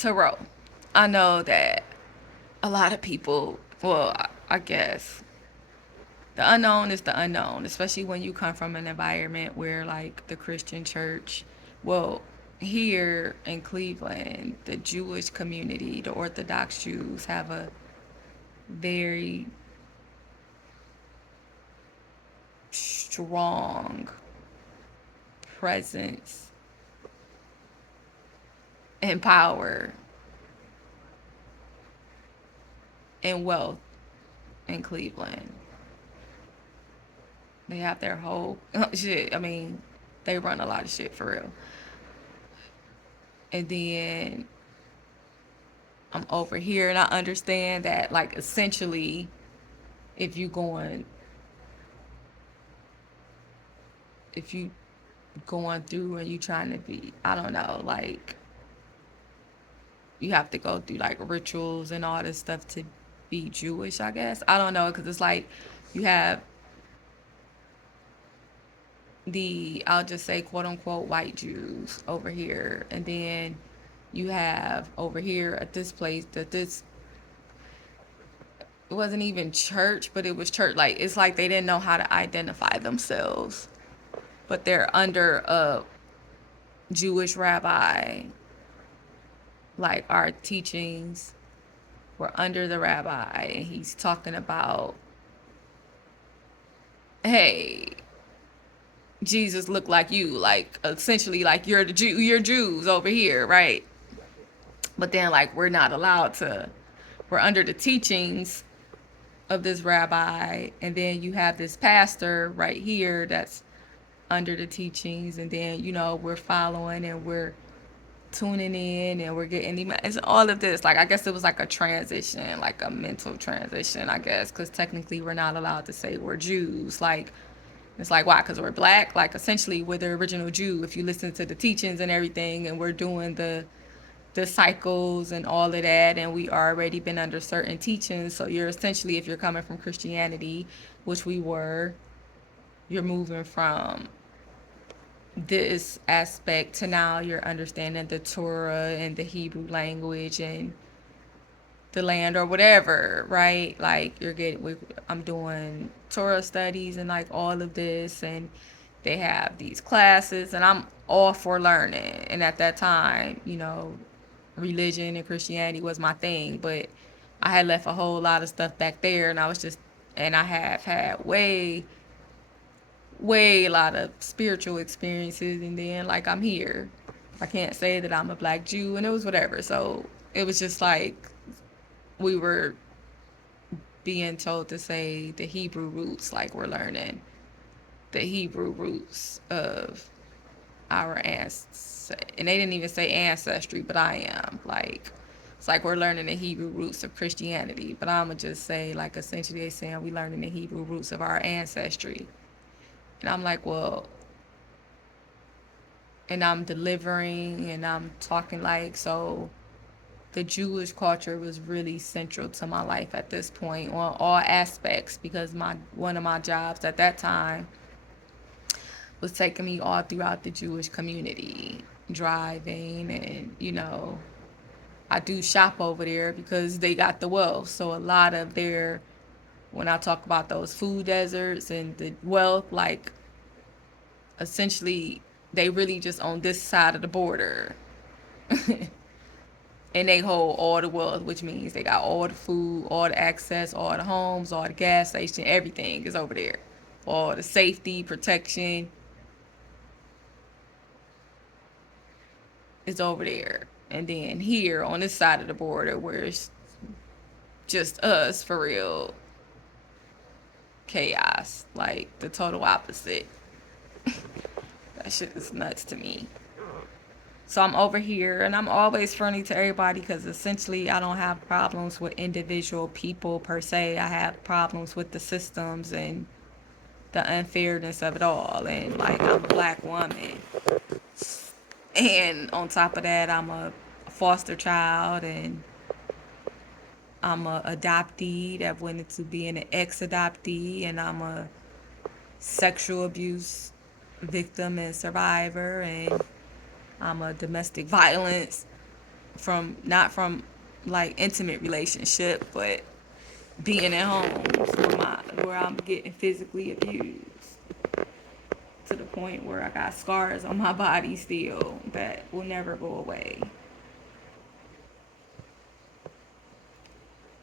Tarot. I know that a lot of people, well, I guess the unknown is the unknown, especially when you come from an environment where, like, the Christian church, well, here in Cleveland, the Jewish community, the Orthodox Jews, have a very strong presence and power and wealth in Cleveland. They have their whole shit. I mean, they run a lot of shit for real. And then I'm over here and I understand that, like, essentially, if you going if you going through and you trying to be, I don't know, like, you have to go through like rituals and all this stuff to be Jewish, I guess. I don't know, because it's like you have the, I'll just say, quote unquote, white Jews over here, and then you have over here at this place that this, it wasn't even church, but it was church. Like, it's like they didn't know how to identify themselves, but they're under a Jewish rabbi. Like, our teachings were under the rabbi, and he's talking about, hey, Jesus looked like you, like, essentially, like, you're the Jew, you're Jews over here, right? But then, like, we're under the teachings of this rabbi, and then you have this pastor right here that's under the teachings, and then, we're following and we're tuning in and we're getting, it's all of this. Like, I guess it was like a transition, like a mental transition, I guess, because technically we're not allowed to say we're Jews. Like, it's like, why? Because we're black. Like, essentially, we're the original Jew if you listen to the teachings and everything, and we're doing the cycles and all of that, and we already been under certain teachings. So you're essentially, if you're coming from Christianity, which we were, you're moving from this aspect to now you're understanding the Torah and the Hebrew language and the land or whatever, right? Like, I'm doing Torah studies and like all of this, and they have these classes, and I'm all for learning. And at that time, religion and Christianity was my thing, but I had left a whole lot of stuff back there, and I have had way a lot of spiritual experiences, and then, like, I'm here. I can't say that I'm a black Jew, and it was whatever. So it was just like we were being told to say the Hebrew roots, like we're learning the Hebrew roots of our ancestors. And they didn't even say ancestry, but I am. Like, it's like we're learning the Hebrew roots of Christianity, but I'm going to just say, like, essentially they saying we learning the Hebrew roots of our ancestry. And I'm like, well, and I'm delivering and I'm talking, like, so the Jewish culture was really central to my life at this point on all aspects, because one of my jobs at that time was taking me all throughout the Jewish community, driving, and I do shop over there because they got the wealth. So a lot of when I talk about those food deserts and the wealth, like, essentially they really just on this side of the border. And they hold all the wealth, which means they got all the food, all the access, all the homes, all the gas station, everything is over there. All the safety, protection is over there. And then here on this side of the border, where it's just us, for real, chaos, like the total opposite. That shit is nuts to me. So I'm over here, and I'm always friendly to everybody, because essentially I don't have problems with individual people per se. I have problems with the systems and the unfairness of it all. And, like, I'm a black woman, and on top of that, I'm a foster child, and I'm a adoptee that went into being an ex-adoptee, and I'm a sexual abuse victim and survivor, and I'm a domestic violence from not from like intimate relationship, but being at homes where I'm getting physically abused to the point where I got scars on my body still that will never go away.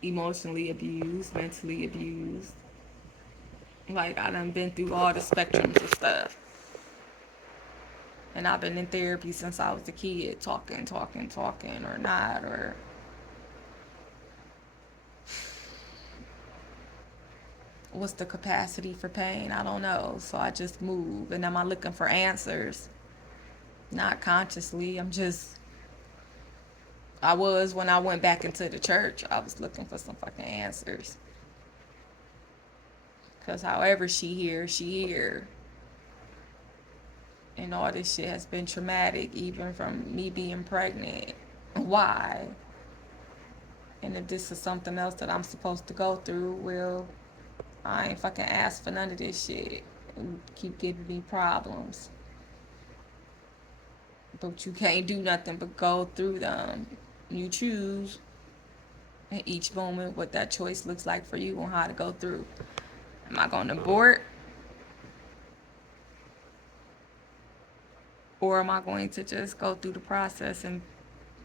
Emotionally abused, mentally abused. Like I done been through all the spectrums of stuff. And I've been in therapy since I was a kid, talking, or not, or what's the capacity for pain? I don't know. So I just move. And am I looking for answers? Not consciously. I was when I went back into the church. I was looking for some fucking answers. Because however she here. And all this shit has been traumatic, even from me being pregnant. Why? And if this is something else that I'm supposed to go through, well, I ain't fucking asked for none of this shit. And keep giving me problems. But you can't do nothing but go through them. You choose in each moment what that choice looks like for you on how to go through. Am I going to abort? Or am I going to just go through the process and,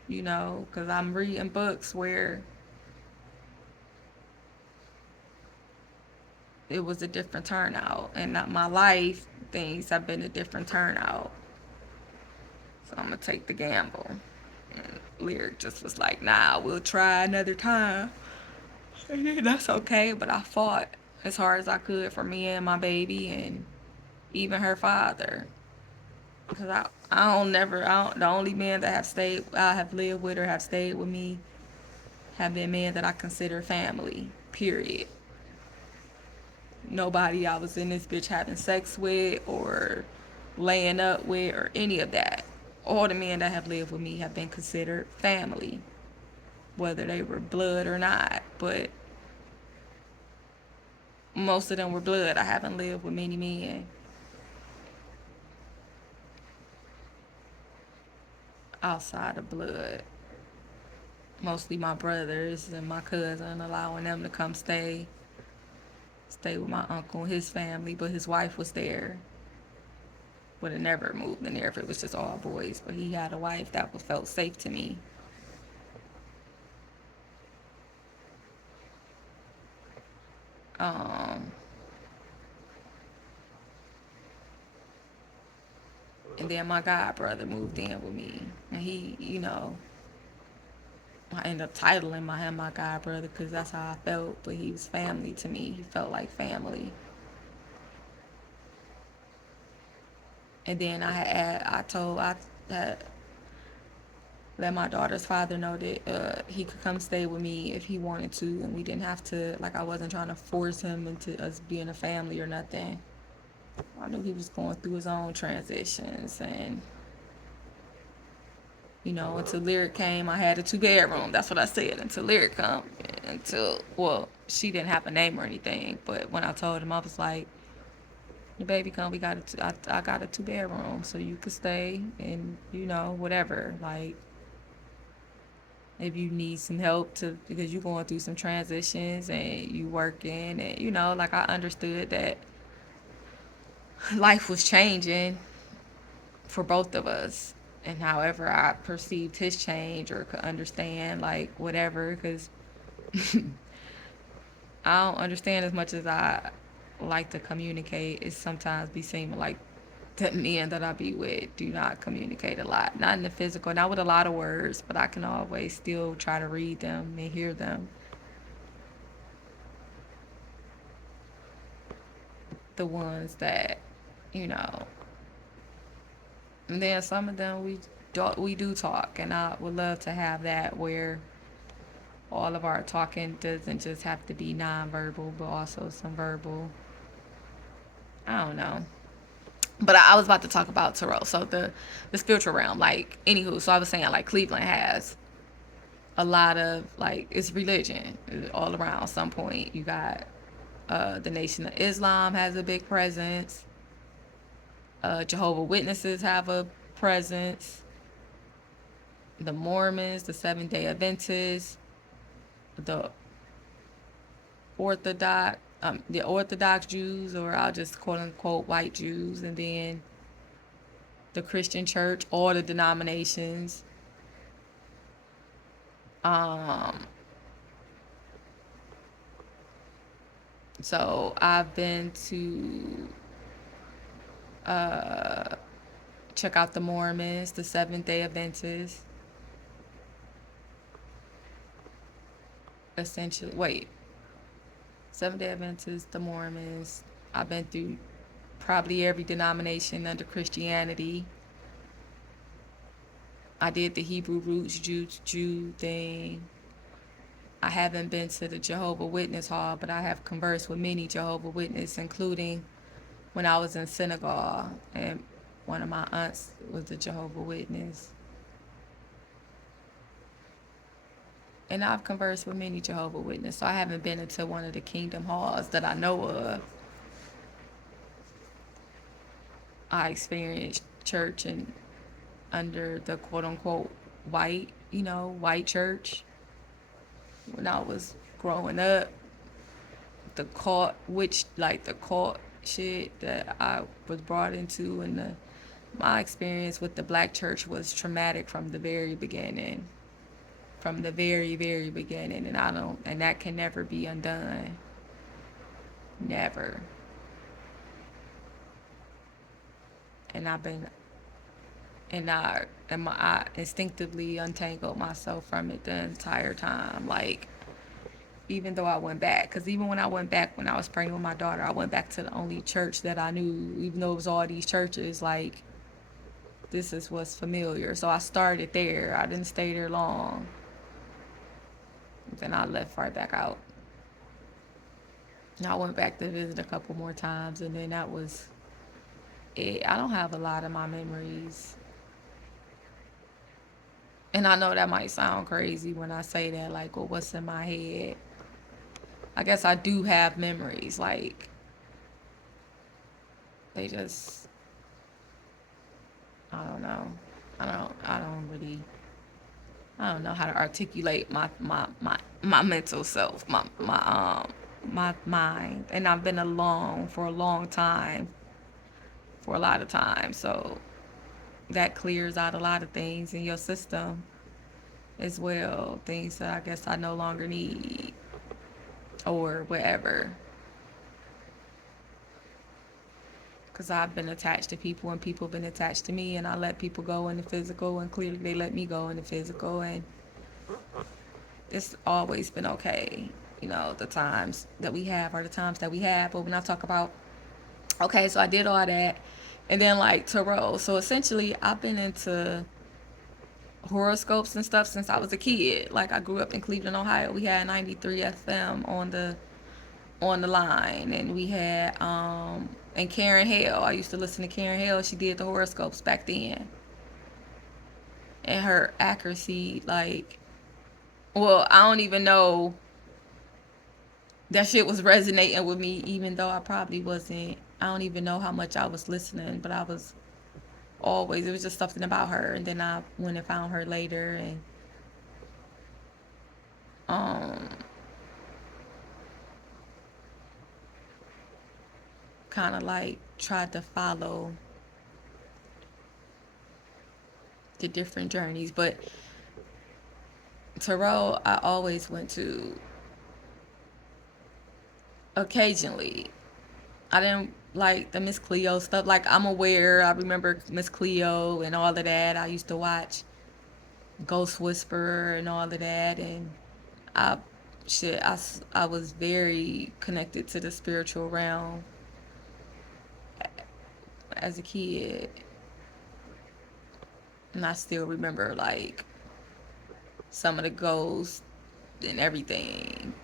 because I'm reading books where it was a different turnout. And not my life, things have been a different turnout. So I'm going to take the gamble. And Lyric just was like, nah, we'll try another time. And that's okay, but I fought as hard as I could for me and my baby and even her father. Because the only men that I have lived with or have stayed with me have been men that I consider family, period. Nobody I was in this bitch having sex with or laying up with or any of that. All the men that have lived with me have been considered family, whether they were blood or not. But most of them were blood. I haven't lived with many men outside of blood. Mostly my brothers and my cousin, allowing them to come stay with my uncle and his family, but his wife was there. Would have never moved in there if it was just all boys, but he had a wife that felt safe to me. And then my god brother moved in with me, and he, I ended up titling him my god brother because that's how I felt, but he was family to me. He felt like family. And then I had let my daughter's father know that he could come stay with me if he wanted to, and we didn't have to, like, I wasn't trying to force him into us being a family or nothing. I knew he was going through his own transitions, and until Lyric came, I had a 2-bedroom. That's what I said. Until Lyric come, she didn't have a name or anything, but when I told him, I was like, the baby come, I got a 2-bedroom, so you could stay, and whatever, like, if you need some help because you're going through some transitions and you working, and like, I understood that life was changing for both of us, and however I perceived his change or could understand, like, whatever, because I don't understand as much as I like to communicate. It sometimes be seeming like the men that I be with do not communicate a lot. Not in the physical, not with a lot of words, but I can always still try to read them and hear them. The ones that, you know. And then some of them we do talk, and I would love to have that where all of our talking doesn't just have to be nonverbal, but also some verbal. I don't know. But I was about to talk about tarot. So the spiritual realm, like, anywho. So I was saying, like, Cleveland has a lot of, like, it's religion all around. Some point you got the Nation of Islam has a big presence. Jehovah Witnesses have a presence. the Mormons, the Seventh-day Adventists, the the Orthodox Jews, or I'll just quote unquote white Jews, and then the Christian church, all the denominations. Um, so I've been to check out the Mormons, the Seventh Day Adventists, essentially. Wait, Seventh Day Adventists, the Mormons. I've been through probably every denomination under Christianity. I did the Hebrew roots Jew thing. I haven't been to the Jehovah Witness Hall, but I have conversed with many Jehovah Witnesses, including when I was in Senegal, and one of my aunts was a Jehovah Witness. And I've conversed with many Jehovah Witnesses, so I haven't been into one of the Kingdom Halls that I know of. I experienced church and under the quote unquote white church when I was growing up. The cult shit that I was brought into, and my experience with the black church was traumatic from the very beginning. From the very, very beginning, and that can never be undone. Never. And I've been, I instinctively untangled myself from it the entire time. Like, even though I went back, because even when I went back when I was pregnant with my daughter, I went back to the only church that I knew, even though it was all these churches. Like, this is what's familiar. So I started there. I didn't stay there long. Then I left right back out. And I went back to visit a couple more times, and then that was it. I don't have a lot of my memories. And I know that might sound crazy when I say that, like, well, what's in my head? I guess I do have memories. Like, they just, I don't know. I don't know how to articulate my mental self, my mind. And I've been alone for a long time, for a lot of time. So that clears out a lot of things in your system as well. Things that I guess I no longer need or whatever. Because I've been attached to people and people have been attached to me, and I let people go in the physical, and clearly they let me go in the physical, and it's always been okay. You know, the times that we have are the times that we have. But when I talk about, okay, so I did all that, and then like tarot. So essentially, I've been into horoscopes and stuff since I was a kid. Like, I grew up in Cleveland, Ohio. We had 93 FM on the line, and we had and Karen Hale. I used to listen to Karen Hale. She did the horoscopes back then, and her accuracy, like, well, I don't even know, that shit was resonating with me, even though I probably wasn't. I don't even know how much I was listening, but I was always. It was just something about her, and then I went and found her later, and um, kind of like tried to follow the different journeys. But tarot, I always went to occasionally. I didn't like the Miss Cleo stuff. Like, I'm aware. I remember Miss Cleo and all of that. I used to watch Ghost Whisperer and all of that, and I I was very connected to the spiritual realm as a kid, and I still remember like some of the ghosts and everything.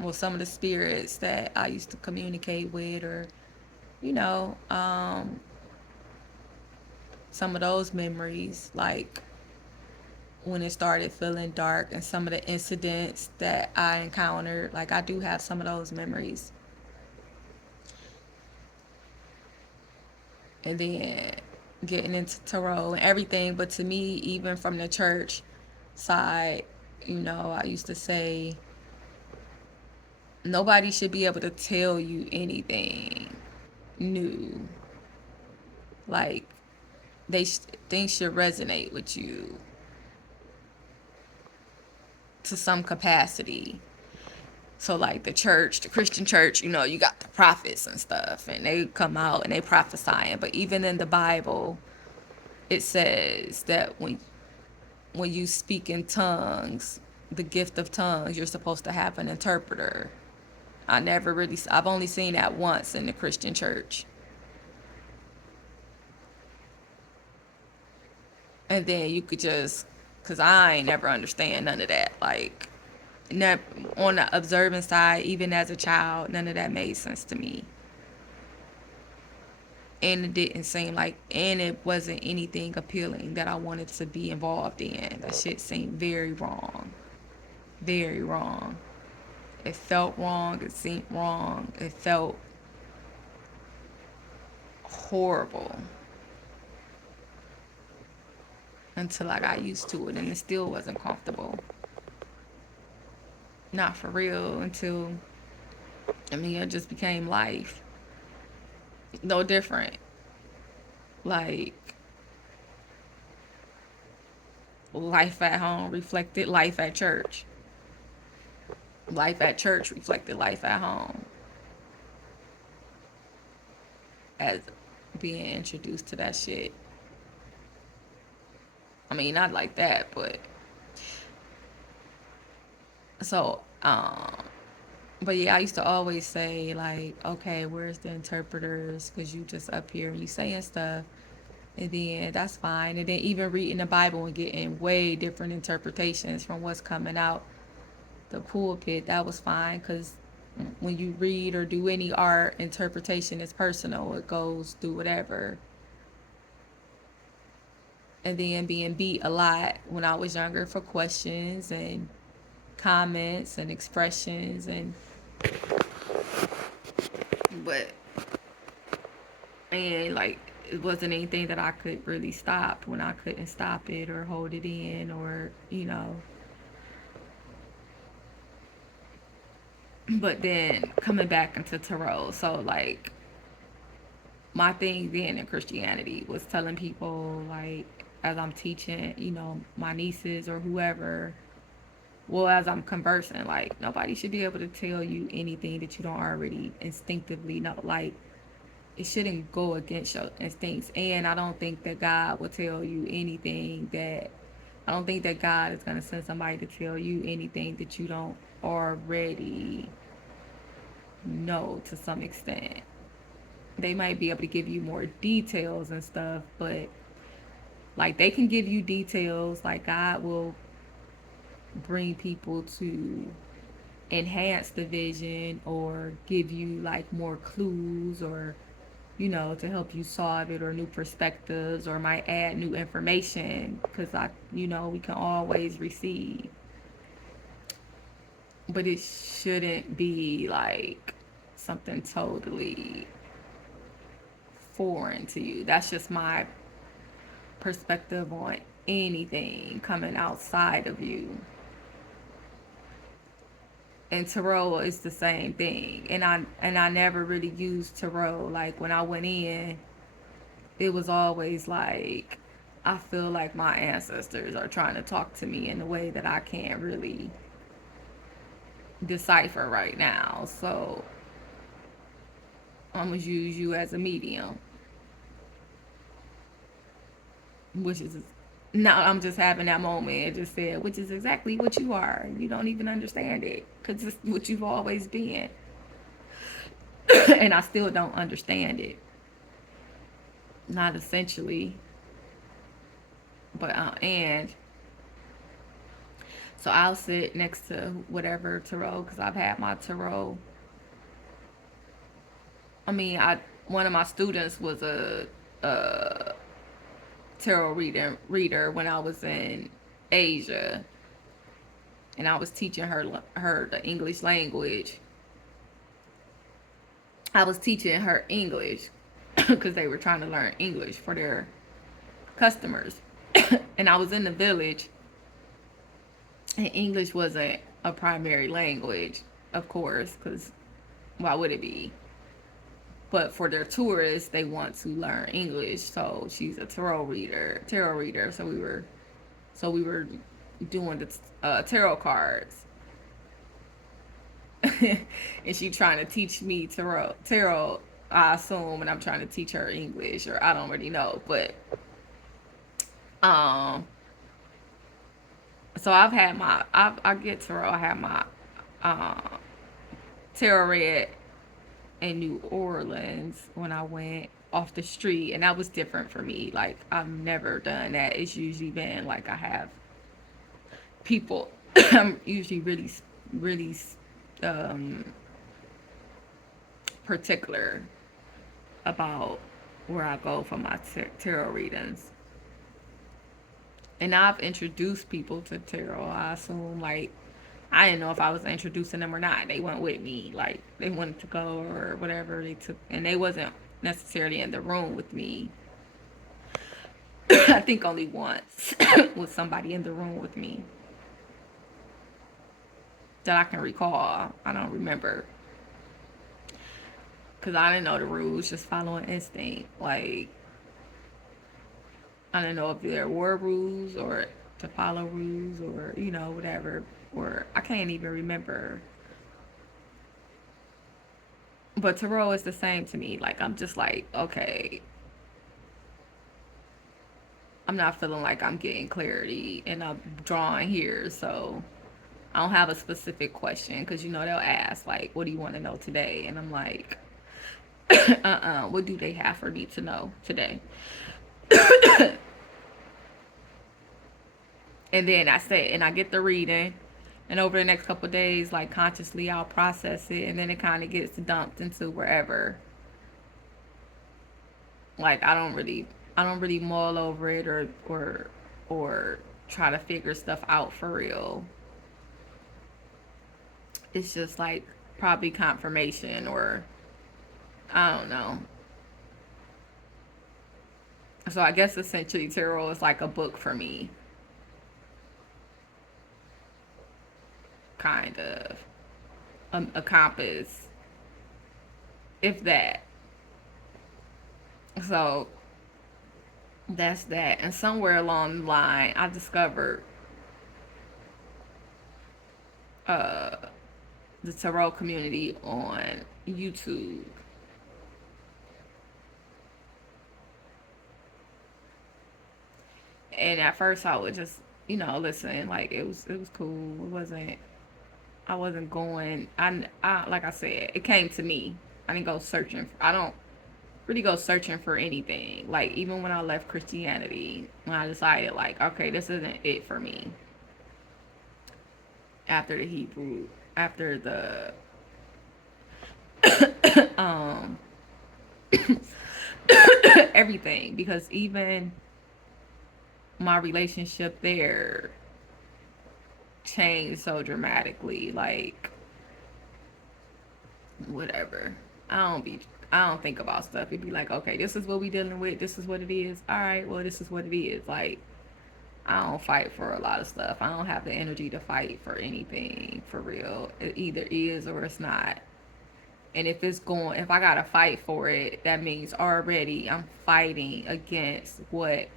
Well, some of the spirits that I used to communicate with, or you know, some of those memories, like when it started feeling dark, and some of the incidents that I encountered. Like, I do have some of those memories. And then getting into tarot and everything. But to me, even from the church side, I used to say nobody should be able to tell you anything new. Like things should resonate with you to some capacity. So like the church, the Christian church, you got the prophets and stuff, and they come out and they prophesying. But even in the Bible, it says that when you speak in tongues, the gift of tongues, you're supposed to have an interpreter. I've only seen that once in the Christian church. And then you could just, because I ain't never understand none of that. Like, on the observing side, even as a child, none of that made sense to me. And it didn't seem like, and it wasn't anything appealing that I wanted to be involved in. That shit seemed very wrong. Very wrong. It felt wrong. It seemed wrong. It felt horrible until I got used to it, and it still wasn't comfortable. Not for real until, it just became life. No different. Like, life at home reflected life at church. Life at church reflected life at home. As being introduced to that shit. Not like that, but so but yeah, I used to always say like, okay, where's the interpreters? Because you just up here and you saying stuff, and then that's fine. And then even reading the Bible and getting way different interpretations from what's coming out the pulpit, that was fine. Because when you read or do any art, interpretation is personal. It goes through whatever. And then being beat a lot when I was younger for questions and comments and expressions, and but and like it wasn't anything that I could really stop when I couldn't stop it or hold it in, or but then coming back into tarot. So like my thing then in Christianity was telling people, like, as I'm teaching, my nieces or whoever, well, as I'm conversing, like, nobody should be able to tell you anything that you don't already instinctively know. Like, it shouldn't go against your instincts. And I don't think that God will tell you anything that, I don't think that God is going to send somebody to tell you anything that you don't already know to some extent. They might be able to give you more details and stuff, but like they can give you details, like God will bring people to enhance the vision or give you like more clues, or to help you solve it, or new perspectives, or might add new information, because we can always receive, but it shouldn't be like something totally foreign to you. That's just my perspective on anything coming outside of you. And tarot is the same thing. And I never really used tarot. Like when I went in, it was always like, I feel like my ancestors are trying to talk to me in a way that I can't really decipher right now. So I'm gonna use you as a medium, which is, now I'm just having that moment. It just said, which is exactly what you are. You don't even understand it because it's what you've always been. And I still don't understand it. Not essentially, but and so I'll sit next to whatever tarot, because I've had my tarot. I one of my students was a tarot reader when I was in Asia, and I was teaching her the English language. I was teaching her English because they were trying to learn English for their customers. And I was in the village, and English wasn't a primary language, of course, because why would it be? But for their tourists, they want to learn English. So she's a tarot reader. So we were doing the tarot cards, and she trying to teach me tarot. I assume, and I'm trying to teach her English, or I don't really know, but um, so I get tarot. I have my uh, tarot read in New Orleans when I went off the street, and that was different for me. Like, I've never done that. It's usually been like I have people. I'm usually really um, particular about where I go for my tarot readings. And I've introduced people to tarot. I assume, like, I didn't know if I was introducing them or not. They went with me, like they wanted to go or whatever. They took, and they wasn't necessarily in the room with me. I think only once was somebody in the room with me that I can recall. I don't remember because I didn't know the rules. Just following instinct. Like, I didn't know if there were rules or to follow rules, or whatever. Or I can't even remember. But tarot is the same to me. Like, I'm just like, okay, I'm not feeling like I'm getting clarity and I'm drawing here. So I don't have a specific question because, they'll ask, like, what do you want to know today? And I'm like, what do they have for me to know today? And then I get the reading. And over the next couple of days, like, consciously, I'll process it. And then it kind of gets dumped into wherever. Like, I don't really mull over it, or try to figure stuff out for real. It's just like probably confirmation, or I don't know. So I guess essentially tarot is like a book for me, kind of a compass, if that. So that's that. And somewhere along the line, I discovered uh, the tarot community on YouTube. And at first, I would just, listen. Like, it was cool. I wasn't going. I like I said, it came to me. I didn't go searching. I don't really go searching for anything. Like, even when I left Christianity, when I decided, like, okay, this isn't it for me. After the um everything, because even my relationship there changed so dramatically. Like, whatever. I don't think about stuff. It'd be like, okay, this is what we dealing with. This is what it is. All right, well, this is what it is. Like, I don't fight for a lot of stuff. I don't have the energy to fight for anything for real. It either is or it's not. And if I gotta fight for it, that means already I'm fighting against what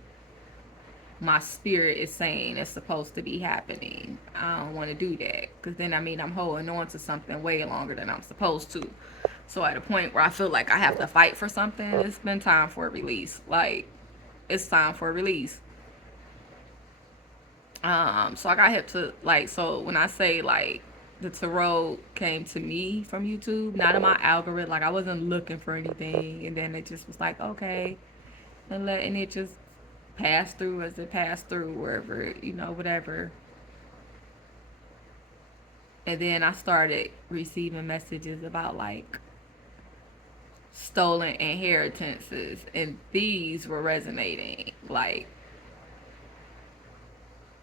my spirit is saying is supposed to be happening. I don't want to do that, because then I'm holding on to something way longer than I'm supposed to. So at a point where I feel like I have to fight for something, it's been time for a release. Like, it's time for a release. So I got hip to, like, so when I say, like, the tarot came to me from YouTube, not in my algorithm. Like, I wasn't looking for anything, and then it just was like, okay, and letting it just pass through as it passed through, wherever, whatever. And then I started receiving messages about, like, stolen inheritances, and these were resonating, like,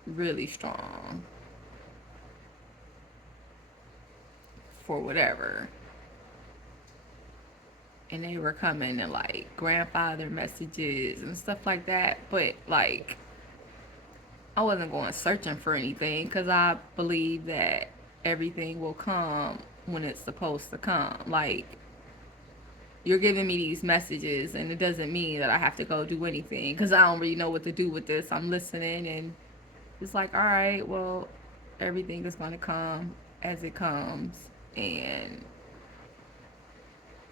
really strong for whatever. and they were coming in like grandfather messages and stuff like that. But like, I wasn't going searching for anything because I believe that everything will come when it's supposed to come. Like, you're giving me these messages, and it doesn't mean that I have to go do anything because I don't really know what to do with this. I'm listening, and it's like, all right, well, everything is going to come as it comes. And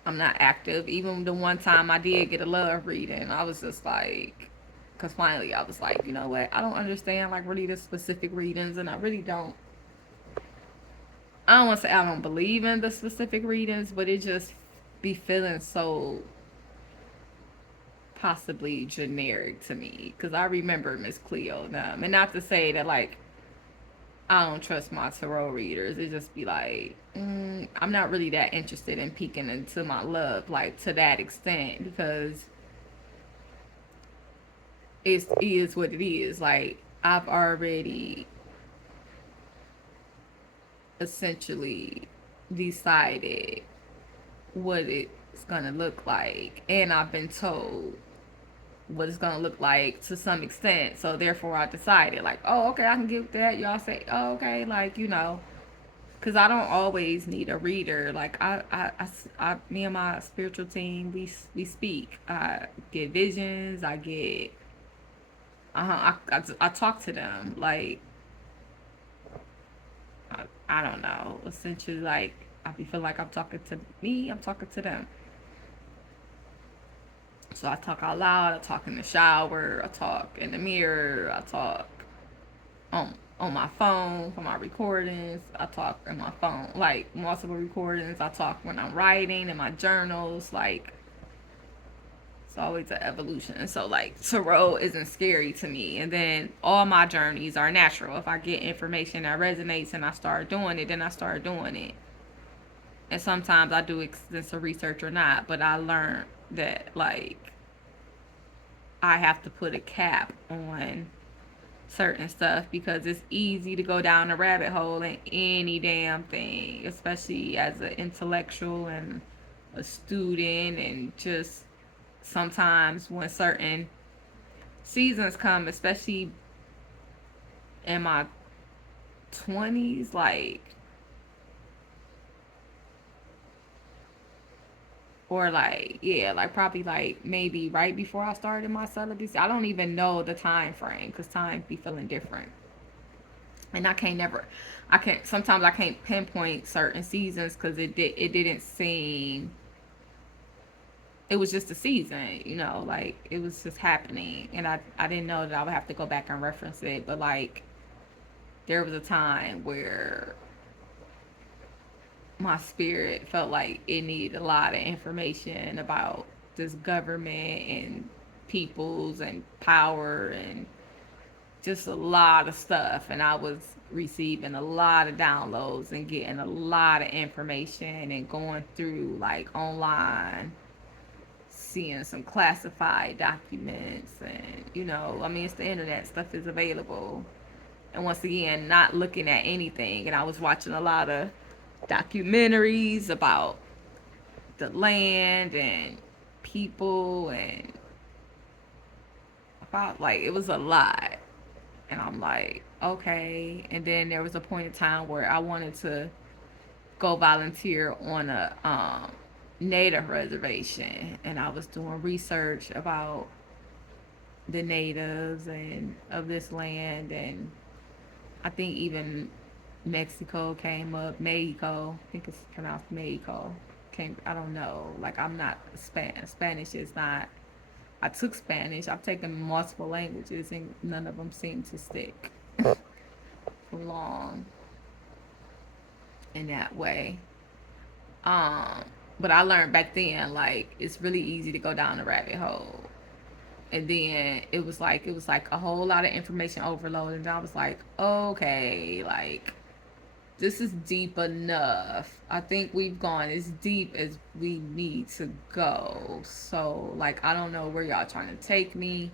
I'm not active. Even the one time I did get a love reading, I was just like, because finally I was like, you know what? I don't understand like really the specific readings, and I really don't. I don't want to say I don't believe in the specific readings, but it just be feeling so possibly generic to me. Because I remember Miss Cleo and them, and not to say that like I don't trust my tarot readers. It just be like, I'm not really that interested in peeking into my love like to that extent because it is what it is. Like, I've already essentially decided what it's gonna look like, and I've been told what it's gonna look like to some extent. So therefore, I decided like, oh, okay, I can get that. Y'all say, oh, okay, like because I don't always need a reader. Like me and my spiritual team, we speak. I get visions. I get. I talk to them like I don't know. Essentially, like I be feel like I'm talking to me. I'm talking to them. So I talk out loud. I talk in the shower. I talk in the mirror. I talk on my phone for my recordings. I talk in my phone like multiple recordings. I talk when I'm writing in my journals. Like it's always an evolution. And so like tarot isn't scary to me. And then all my journeys are natural. If I get information that resonates and I start doing it, then I start doing it. And sometimes I do extensive research or not, but I learned that like I have to put a cap on certain stuff because it's easy to go down a rabbit hole in any damn thing, especially as an intellectual and a student. And just sometimes when certain seasons come, especially in my 20s, like, or like, yeah, like probably like maybe right before I started my celibacy. I don't even know the time frame because time be feeling different. And I can't, sometimes I can't pinpoint certain seasons because it didn't seem, it was just a season, like it was just happening. And I didn't know that I would have to go back and reference it. But like, there was a time where my spirit felt like it needed a lot of information about this government and peoples and power and just a lot of stuff. And I was receiving a lot of downloads and getting a lot of information and going through like online, seeing some classified documents. And I mean, it's the internet, stuff is available. And once again, not looking at anything. And I was watching a lot of documentaries about the land and people, and about like it was a lot. And I'm like, okay. And then there was a point in time where I wanted to go volunteer on a native reservation, and I was doing research about the natives and of this land. And I think even Mexico came up. Mexico, I think it's pronounced Mexico. I don't know. Like, I'm not Spanish is not. I took Spanish. I've taken multiple languages, and none of them seem to stick for long in that way. Um, but I learned back then, like, it's really easy to go down the rabbit hole. And then it was like a whole lot of information overload, and I was like, okay, like this is deep enough. I think we've gone as deep as we need to go. So like, I don't know where y'all trying to take me,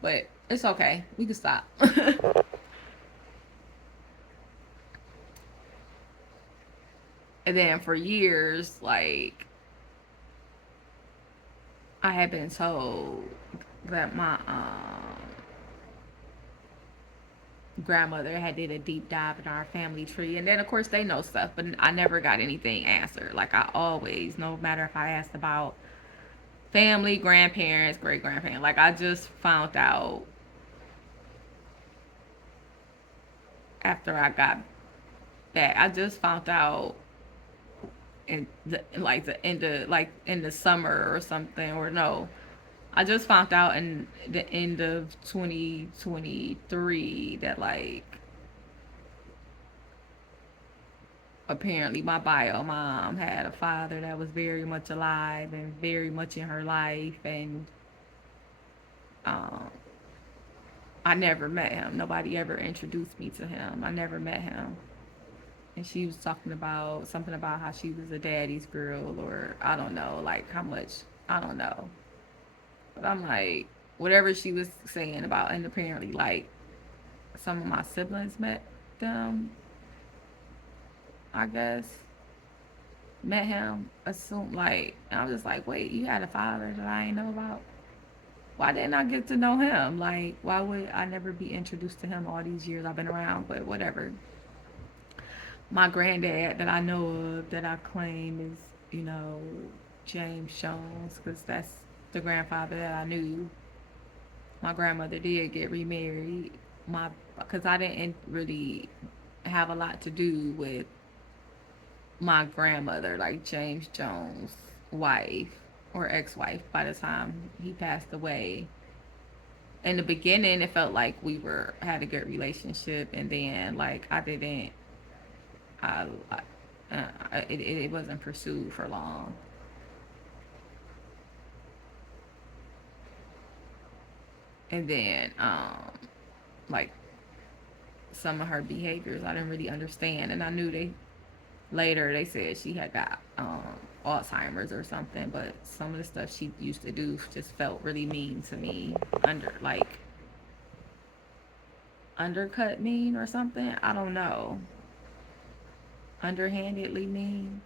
but it's okay. We can stop. And then for years, like I had been told that my grandmother had did a deep dive in our family tree, and then of course they know stuff, but I never got anything answered. Like I always, no matter if I asked about family, grandparents, great grandparents, like I just found out after I got back. I just found out in the end of like in the summer or something, or no, I just found out in the end of 2023 that like apparently my bio mom had a father that was very much alive and very much in her life, and um I never met him. Nobody ever introduced me to him. I never met him. And she was talking about something about how she was a daddy's girl, or I don't know, like how much, I don't know. But I'm like, whatever she was saying about, and apparently like some of my siblings met them, I guess, met him, assumed like, and I was just like, wait, you had a father that I ain't know about? Why didn't I get to know him? Like, why would I never be introduced to him all these years I've been around? But whatever. My granddad that I know of that I claim is, James Jones, because that's the grandfather that I knew. My grandmother did get remarried. Because I didn't really have a lot to do with my grandmother, like James Jones' wife or ex-wife. By the time he passed away, in the beginning, it felt like we were had a good relationship, and then like I didn't, I, it wasn't pursued for long, and then like some of her behaviors I didn't really understand, and I knew they said she had got Alzheimer's or something, but some of the stuff she used to do just felt really mean to me, undercut mean or something. I don't know, underhandedly mean.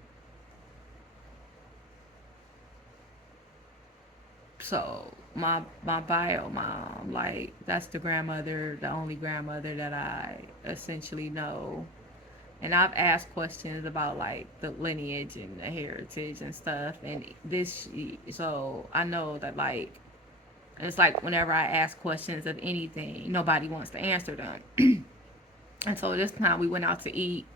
So my bio mom, like that's the grandmother, the only grandmother that I essentially know. And I've asked questions about like the lineage and the heritage and stuff. And so I know that like it's like whenever I ask questions of anything, nobody wants to answer them. And so this time we went out to eat,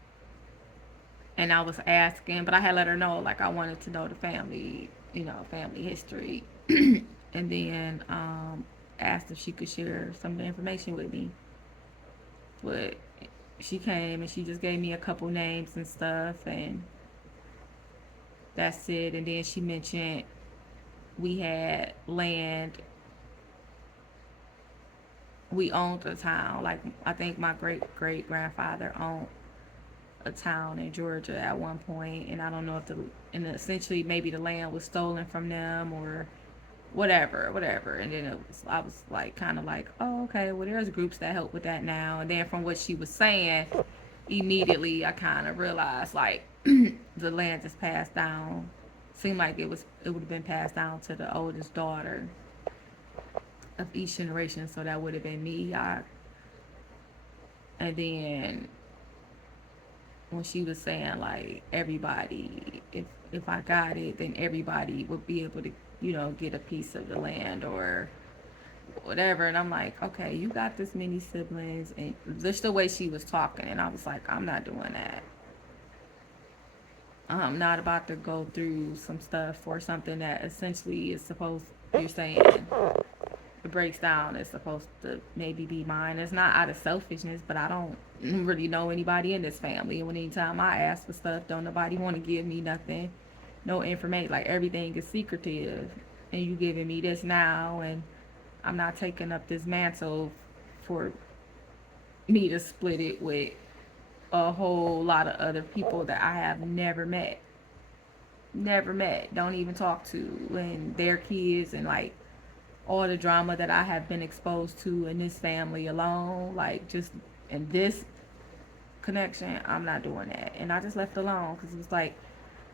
and I was asking, but I had let her know like I wanted to know the family, family history, and then asked if she could share some of the information with me. But she came and she just gave me a couple names and stuff, and that's it. And then she mentioned we had land, we owned a town. Like I think my great great grandfather owned a town in Georgia at one point, and I don't know if and essentially maybe the land was stolen from them or whatever. And then I was like, kind of like, oh, okay, well, there's groups that help with that now. And then from what she was saying, immediately I kind of realized like the land just passed down. Seemed like it would have been passed down to the oldest daughter of each generation, so that would have been me. And then when she was saying like everybody, if I got it, then everybody would be able to get a piece of the land or whatever. And I'm like, okay, you got this many siblings, and just the way she was talking, and I was like, I'm not doing that. I'm not about to go through some stuff for something that essentially is supposed, you're saying it breaks down, it's supposed to maybe be mine. It's not out of selfishness, but I don't really know anybody in this family, and when anytime I ask for stuff, don't nobody want to give me nothing, no information. Like everything is secretive, and you giving me this now, and I'm not taking up this mantle for me to split it with a whole lot of other people that I have never met, don't even talk to, and their kids, and like all the drama that I have been exposed to in this family alone, like just in this connection, I'm not doing that. And I just left alone because it was like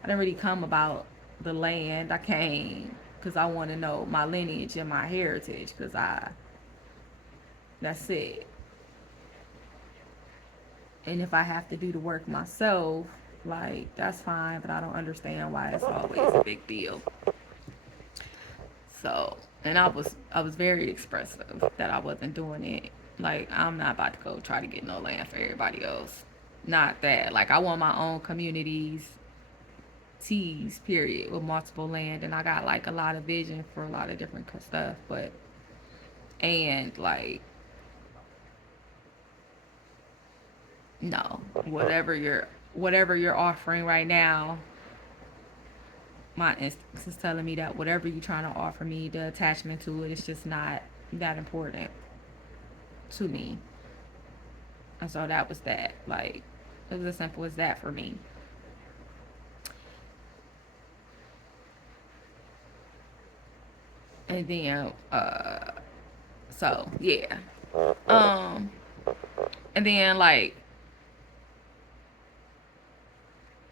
I didn't really come about the land. I came because I want to know my lineage and my heritage, because that's it. And if I have to do the work myself, like, that's fine, but I don't understand why it's always a big deal. So, and I was very expressive that I wasn't doing it. Like, I'm not about to go try to get no land for everybody else. Not that. Like, I want my own communities, T's, period, with multiple land. And I got, like, a lot of vision for a lot of different stuff. But, and, like, no. Whatever you're offering right now, my instincts is telling me that whatever you're trying to offer me, the attachment to it is just not that important to me. And so that was that. Like, it was as simple as that for me. And then, so yeah. Um, and then like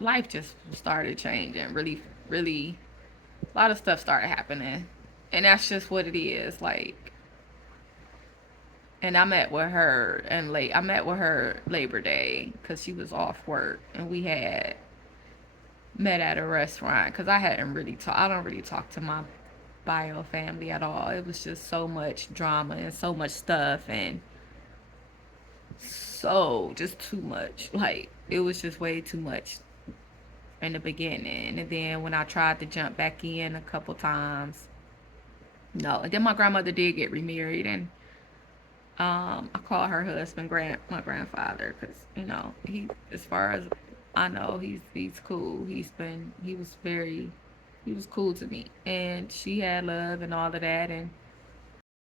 life just started changing. Really, really, a lot of stuff started happening, and that's just what it is. Like, and I met with her Labor Day because she was off work, and we had met at a restaurant because I don't really talk to my bio family at all. It was just so much drama and so much stuff, and so just too much. Like, it was just way too much in the beginning. And then when I tried to jump back in a couple times, no. And then my grandmother did get remarried, and I call her husband my grandfather, because he, as far as I know, he's cool. He was cool to me, and she had love and all of that, and